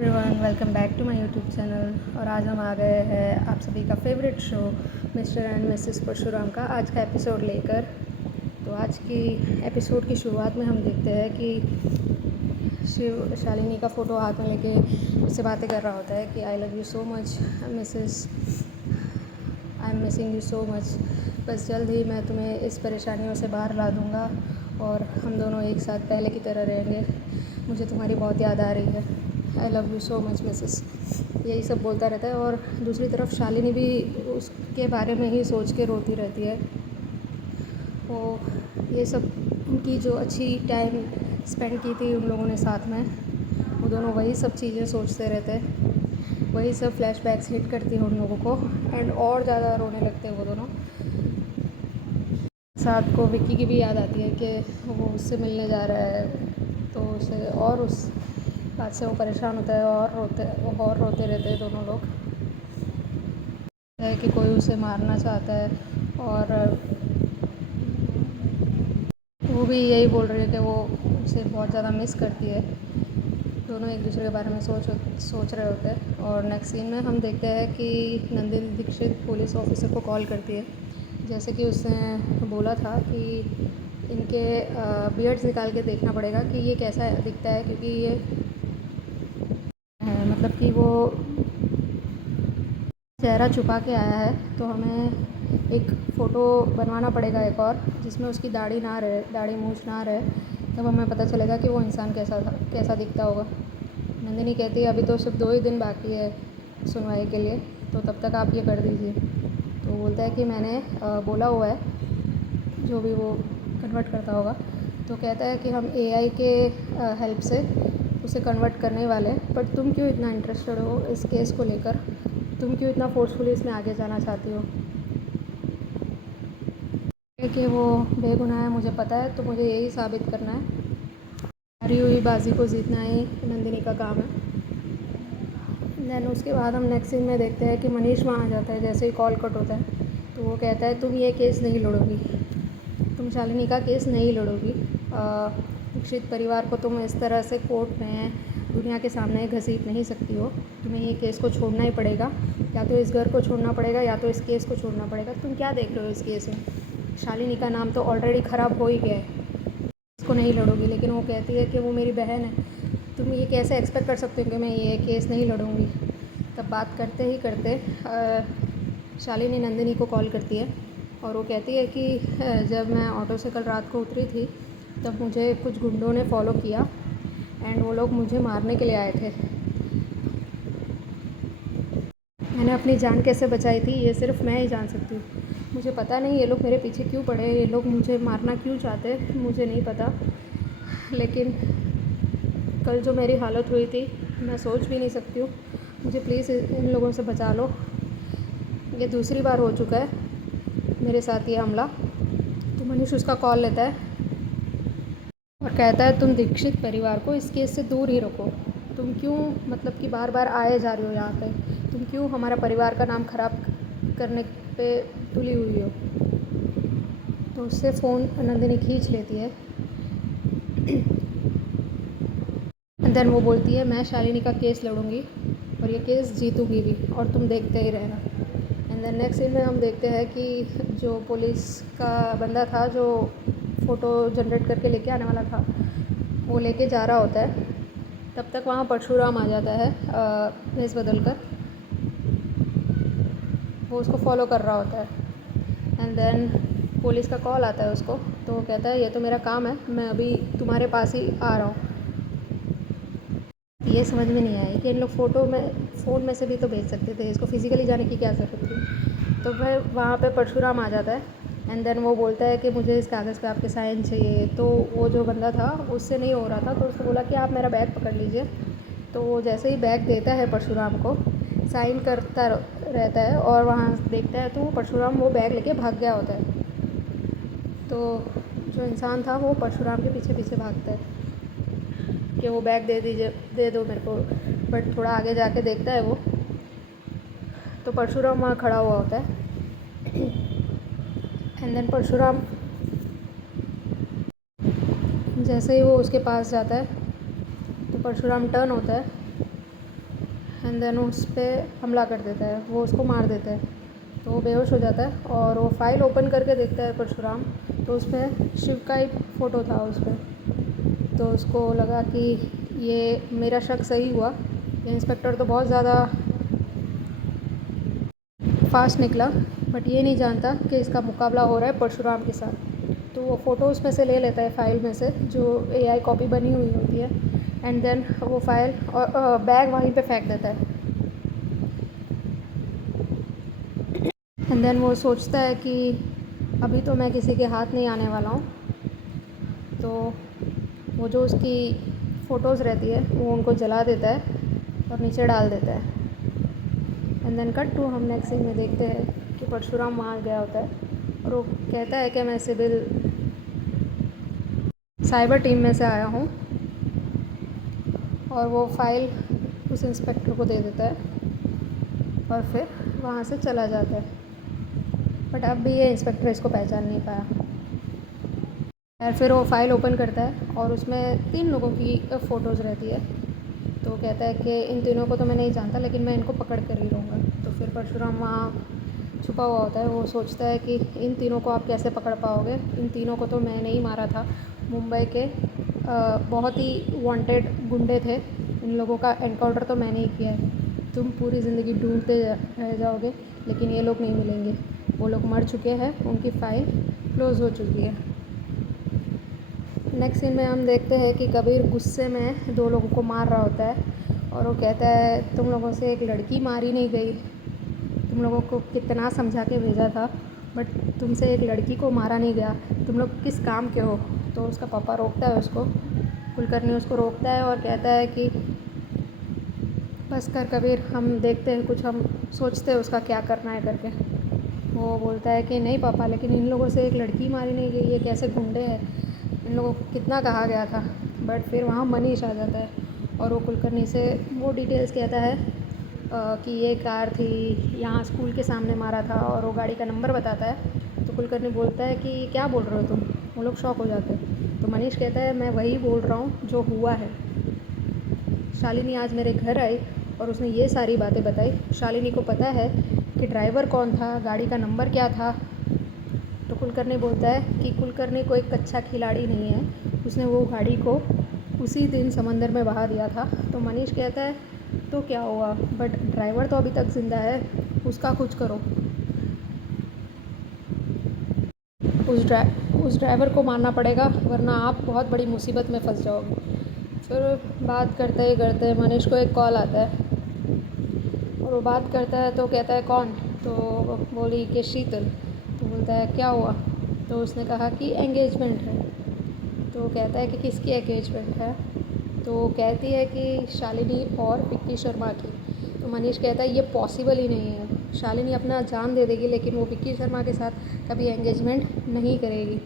Everyone welcome back to my YouTube channel. और आज हम आ गए हैं आप सभी का favourite show mister and missus Parshuram का आज का एपिसोड लेकर। तो आज की एपिसोड की शुरुआत में हम देखते हैं कि शिव शालिनी का फ़ोटो हाथ में लेके उससे बातें कर रहा होता है कि I love you so much Mrs, I am missing you so much. बस जल्द ही मैं तुम्हें इस परेशानियों से बाहर ला दूँगा और हम दोनों एक साथ पहले की तरह रहेंगे। मुझे तुम्हारी बहुत याद आ रही है। I love you so much Mrs, यही सब बोलता रहता है। और दूसरी तरफ शालिनी भी उसके बारे में ही सोच के रोती रहती है। वो ये सब उनकी जो अच्छी टाइम स्पेंड की थी उन लोगों ने साथ में, वो दोनों वही सब चीज़ें सोचते रहते हैं, वही सब फ्लैशबैक्स हिट करती हैं उन लोगों को एंड और ज़्यादा रोने लगते हैं वो दोनों। साथ को विक्की की भी याद आती है कि वो उससे मिलने जा रहा है, तो उसे और उस बात से वो परेशान होता है और रोते रहते हैं दोनों लोग। है कि कोई उसे मारना चाहता है और वो भी यही बोल रही है कि वो उसे बहुत ज़्यादा मिस करती है। दोनों एक दूसरे के बारे में सोच रहे होते हैं। और नेक्स्ट सीन में हम देखते हैं कि नंदिनी दीक्षित पुलिस ऑफिसर को कॉल करती है, जैसे कि उसने बोला था कि इनके बियर्ड्स निकाल के देखना पड़ेगा कि ये कैसा दिखता है, क्योंकि ये मतलब कि वो चेहरा छुपा के आया है, तो हमें एक फ़ोटो बनवाना पड़ेगा एक और, जिसमें उसकी दाढ़ी ना रहे, दाढ़ी मूंछ ना रहे, तब हमें पता चलेगा कि वो इंसान कैसा दिखता होगा। नंदिनी कहती है अभी तो सिर्फ 2 ही दिन बाकी है सुनवाई के लिए, तो तब तक आप ये कर दीजिए। तो बोलता है कि मैंने बोला हुआ है, जो भी वो कन्वर्ट करता होगा। तो कहता है कि हम एआई के हेल्प से उसे कन्वर्ट करने वाले हैं, पर तुम क्यों इतना इंटरेस्टेड हो इस केस को लेकर, तुम क्यों इतना फोर्सफुली इसमें आगे जाना चाहती हो। कि वो बेगुनाह है मुझे पता है, तो मुझे यही साबित करना है, हारी हुई बाजी को जीतना ही नंदिनी का काम है। दैन उसके बाद हम नेक्स्ट सीन में देखते हैं कि मनीष वहाँ आ जाता है जैसे ही कॉल कट होता है। तो वो कहता है तुम ये केस नहीं लड़ोगी, तुम शालिनी का केस नहीं लड़ोगी। दीक्षित परिवार को तुम इस तरह से कोर्ट में दुनिया के सामने घसीट नहीं सकती हो, तुम्हें ये केस को छोड़ना ही पड़ेगा। या तो इस घर को छोड़ना पड़ेगा या तो इस केस को छोड़ना पड़ेगा। तुम क्या देख रहे हो इस केस में, शालिनी का नाम तो ऑलरेडी ख़राब हो ही गया है, इसको नहीं लड़ोगी। लेकिन वो कहती है कि वो मेरी बहन है, तुम ये कैसे एक्सपेक्ट कर सकते हो कि मैं ये केस नहीं लड़ूंगी। तब बात करते ही करते शालिनी नंदिनी को कॉल करती है और वो कहती है कि जब मैं ऑटो से कल रात को उतरी थी तब मुझे कुछ गुंडों ने फॉलो किया एंड वो लोग मुझे मारने के लिए आए थे। मैंने अपनी जान कैसे बचाई थी ये सिर्फ मैं ही जान सकती हूँ। मुझे पता नहीं ये लोग मेरे पीछे क्यों पड़े, ये लोग मुझे मारना क्यों चाहते, मुझे नहीं पता। लेकिन कल जो मेरी हालत हुई थी मैं सोच भी नहीं सकती हूँ। मुझे प्लीज़ इन लोगों से बचा लो। ये दूसरी बार हो चुका है मेरे साथ ये हमला। तो मनीष उसका कॉल लेता है और कहता है तुम दीक्षित परिवार को इस केस से दूर ही रखो। तुम क्यों मतलब कि बार बार आए जा रही हो यहाँ पे, तुम क्यों हमारा परिवार का नाम ख़राब करने पे तुली हुई हो। तो उससे फ़ोन नंदिनी खींच लेती है। देन वो बोलती है मैं शालिनी का केस लड़ूंगी और ये केस जीतूंगी भी, और तुम देखते ही रहना। एंड देन नेक्स्ट सीन में हम देखते हैं कि जो पुलिस का बंदा था जो फ़ोटो जनरेट करके लेके आने वाला था वो लेके जा रहा होता है, तब तक वहाँ परशुराम आ जाता है भेस बदल कर। वो उसको फॉलो कर रहा होता है एंड देन पुलिस का कॉल आता है उसको, तो वो कहता है ये तो मेरा काम है, मैं अभी तुम्हारे पास ही आ रहा हूँ। ये समझ में नहीं आया कि इन लोग फ़ोन में से भी तो भेज सकते थे, इसको फिज़िकली जाने की क्या ज़रूरत थी। तो फिर वहाँ पे परशुराम आ जाता है एंड देन वो बोलता है कि मुझे इस कागज़ पे आपके साइन चाहिए। तो वो जो बंदा था उससे नहीं हो रहा था, तो उसको बोला कि आप मेरा बैग पकड़ लीजिए। तो वो जैसे ही बैग देता है परशुराम को, साइन करता रहता है और वहाँ देखता है तो परशुराम वो बैग लेके भाग गया होता है। तो जो इंसान था वो परशुराम के पीछे पीछे भागता है कि वो बैग दे दो मेरे को। बट थोड़ा आगे जाके देखता है वो, तो परशुराम वहाँ खड़ा हुआ होता है। एंड देन परशुराम जैसे ही वो उसके पास जाता है तो परशुराम टर्न होता है एंड देन उस पर हमला कर देता है, वो उसको मार देता है। तो वो बेहोश हो जाता है और वो फाइल ओपन करके देखता है परशुराम, तो उसमें शिव का एक फ़ोटो था उस पर। तो उसको लगा कि ये मेरा शक सही हुआ, ये इंस्पेक्टर तो बहुत ज़्यादा फास्ट निकला, बट ये नहीं जानता कि इसका मुकाबला हो रहा है परशुराम के साथ। तो वो फ़ोटो उसमें से ले लेता है, फ़ाइल में से जो एआई कॉपी बनी हुई होती है, एंड देन वो फाइल और बैग वहीं पे फेंक देता है। एंड देन वो सोचता है कि अभी तो मैं किसी के हाथ नहीं आने वाला हूँ। तो वो जो उसकी फ़ोटोज़ रहती है वो उनको जला देता है और नीचे डाल देता है। एंड देन कट टू हम नेक्स्ट सीन में देखते हैं कि परशुराम वहाँ गया होता है और वो कहता है कि मैं सिविल साइबर टीम में से आया हूँ, और वो फाइल उस इंस्पेक्टर को दे देता है और फिर वहाँ से चला जाता है। बट अब भी ये इंस्पेक्टर इसको पहचान नहीं पाया। और फिर वो फाइल ओपन करता है और उसमें 3 लोगों की फ़ोटोज़ रहती है। तो कहता है कि इन तीनों को तो मैं नहीं जानता, लेकिन मैं इनको पकड़ कर ही रहूँगा। तो फिर परशुराम वहाँ छुपा हुआ होता है। वो सोचता है कि इन तीनों को आप कैसे पकड़ पाओगे, इन तीनों को तो मैंने ही मारा था। मुंबई के बहुत ही वांटेड गुंडे थे, इन लोगों का एनकाउंटर तो मैंने ही किया है। तुम पूरी ज़िंदगी ढूंढते रह जाओगे, लेकिन ये लोग नहीं मिलेंगे। वो लोग मर चुके हैं, उनकी फ़ाइल क्लोज़ हो चुकी है। नेक्स्ट सीन में हम देखते हैं कि कबीर गुस्से में 2 लोगों को मार रहा होता है और वो कहता है तुम लोगों से एक लड़की मारी नहीं गई, तुम लोगों को कितना समझा के भेजा था, बट तुमसे एक लड़की को मारा नहीं गया, तुम लोग किस काम के हो। तो उसका पापा रोकता है उसको, कुलकर्णी उसको रोकता है और कहता है कि बस कर कबीर, हम देखते हैं कुछ, हम सोचते हैं उसका क्या करना है करके। वो बोलता है कि नहीं पापा, लेकिन इन लोगों से एक लड़की मारी नहीं गई, ये कैसे गुंडे हैं, इन लोगों को कितना कहा गया था। बट फिर वहाँ मनीष आ जाता है और वो कुलकर्णी से वो डिटेल्स कहता है कि ये कार थी, यहाँ स्कूल के सामने मारा था, और वो गाड़ी का नंबर बताता है। तो कुलकर्णी बोलता है कि क्या बोल रहे हो तुम। वो लोग शॉक हो जाते हैं। तो मनीष कहता है मैं वही बोल रहा हूँ जो हुआ है। शालिनी आज मेरे घर आई और उसने ये सारी बातें बताई। शालिनी को पता है कि ड्राइवर कौन था, गाड़ी का नंबर क्या था। तो कुलकर्णी बोलता है कि कुलकर्णी कोई कच्चा खिलाड़ी नहीं है, उसने वो गाड़ी को उसी दिन समंदर में बहा दिया था। तो मनीष कहता है तो क्या हुआ, बट ड्राइवर तो अभी तक ज़िंदा है, उसका कुछ करो। उस ड्राइवर को मारना पड़ेगा, वरना आप बहुत बड़ी मुसीबत में फंस जाओगे। फिर बात करते ही करते मनीष को एक कॉल आता है और वो बात करता है तो कहता है कौन। तो बोली कि शीतल। तो बोलता है क्या हुआ। तो उसने कहा कि एंगेजमेंट है। तो कहता है कि किसकी एंगेजमेंट है। तो कहती है कि शालिनी और विक्की शर्मा की। तो मनीष कहता है ये पॉसिबल ही नहीं है, शालिनी अपना जान दे देगी लेकिन वो विक्की शर्मा के साथ कभी एंगेजमेंट नहीं करेगी।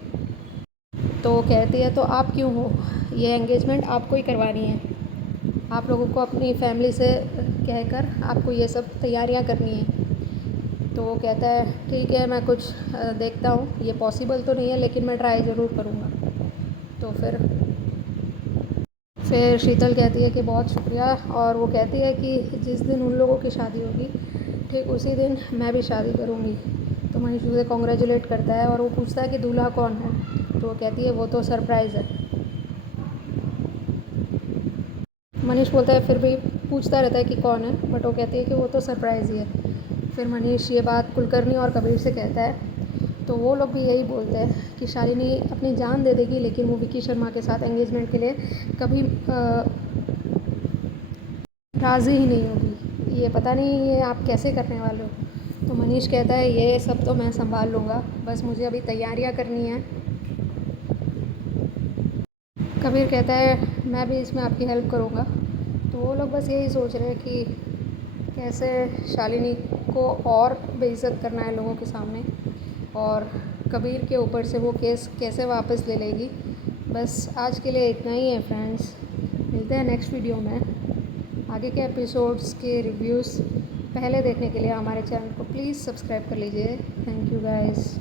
तो कहती है तो आप क्यों हो, ये एंगेजमेंट आपको ही करवानी है, आप लोगों को अपनी फैमिली से कहकर आपको ये सब तैयारियां करनी है। तो वो कहता है ठीक है, मैं कुछ देखता हूँ, ये पॉसिबल तो नहीं है लेकिन मैं ट्राई ज़रूर करूँगा। तो फिर शीतल कहती है कि बहुत शुक्रिया, और वो कहती है कि जिस दिन उन लोगों की शादी होगी ठीक उसी दिन मैं भी शादी करूँगी। तो मनीष उसे कॉन्ग्रेचुलेट करता है और वो पूछता है कि दूल्हा कौन है। तो वो कहती है वो तो सरप्राइज़ है। मनीष बोलता है फिर भी पूछता रहता है कि कौन है, बट वो कहती है कि वो तो सरप्राइज़ ही है। फिर मनीष ये बात कुलकर्णी और कबीर से कहता है। तो वो लोग भी यही बोलते हैं कि शालिनी अपनी जान दे देगी लेकिन वो विक्की शर्मा के साथ एंगेजमेंट के लिए कभी राज़ी ही नहीं होगी। ये पता नहीं ये आप कैसे करने वाले हो। तो मनीष कहता है ये सब तो मैं संभाल लूँगा, बस मुझे अभी तैयारियाँ करनी है। कबीर कहता है मैं भी इसमें आपकी हेल्प करूँगा। तो वो लोग बस यही सोच रहे हैं कि कैसे शालिनी को और बेइज्जत करना है लोगों के सामने, और कबीर के ऊपर से वो केस कैसे वापस ले लेगी। बस आज के लिए इतना ही है फ्रेंड्स, मिलते हैं नेक्स्ट वीडियो में। आगे के एपिसोड्स के रिव्यूज़ पहले देखने के लिए हमारे चैनल को प्लीज़ सब्सक्राइब कर लीजिए। Thank you guys.